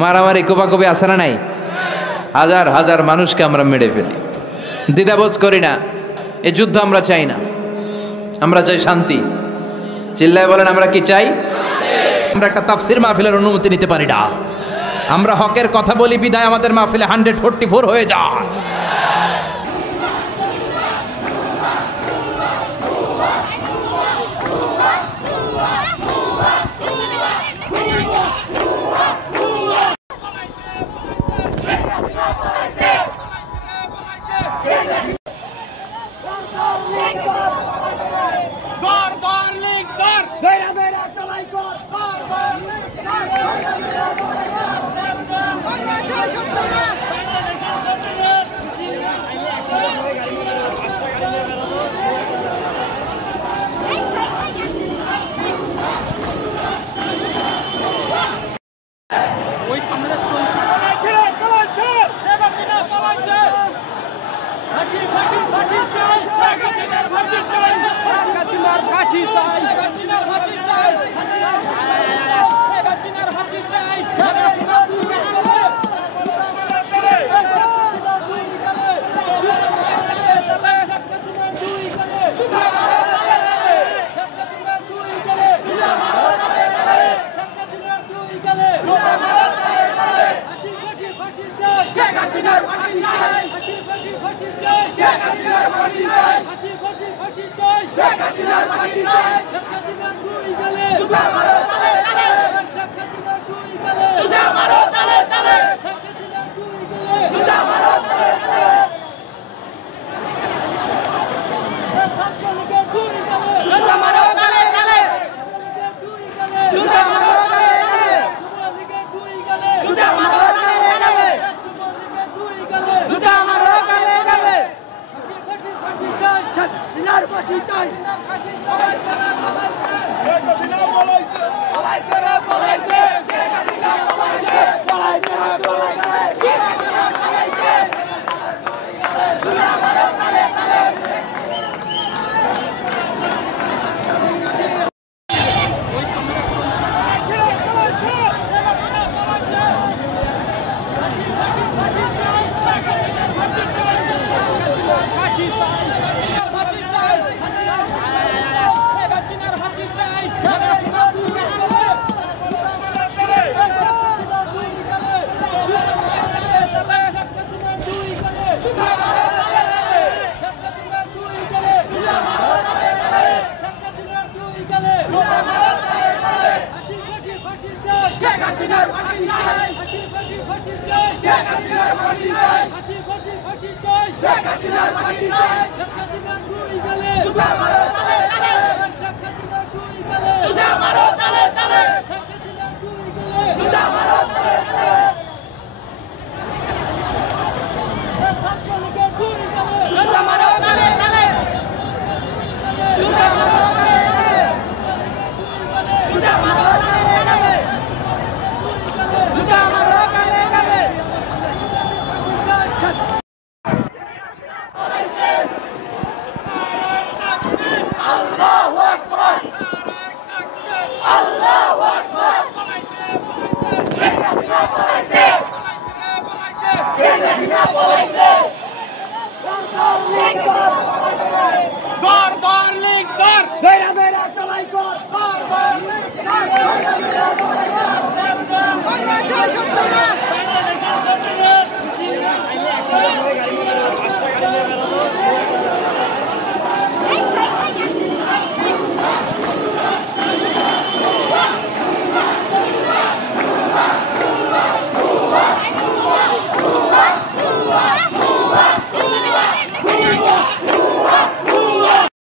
মারামারি কোপাকুপি আছে না নাই? হাজার হাজার মানুষকে আমরা মেরে ফেলি, দ্বিধাবোধ করি না। এই যুদ্ধ আমরা চাই না, আমরা চাই শান্তি। চিল্লায় বলেন আমরা কি চাই? আমরা একটা তাফসির মাহফিলের অনুমতি নিতে পারি না। আমরা হকের কথা বলি বিদায় আমাদের মাহফিলে 144 হয়ে যায়। Bangladesh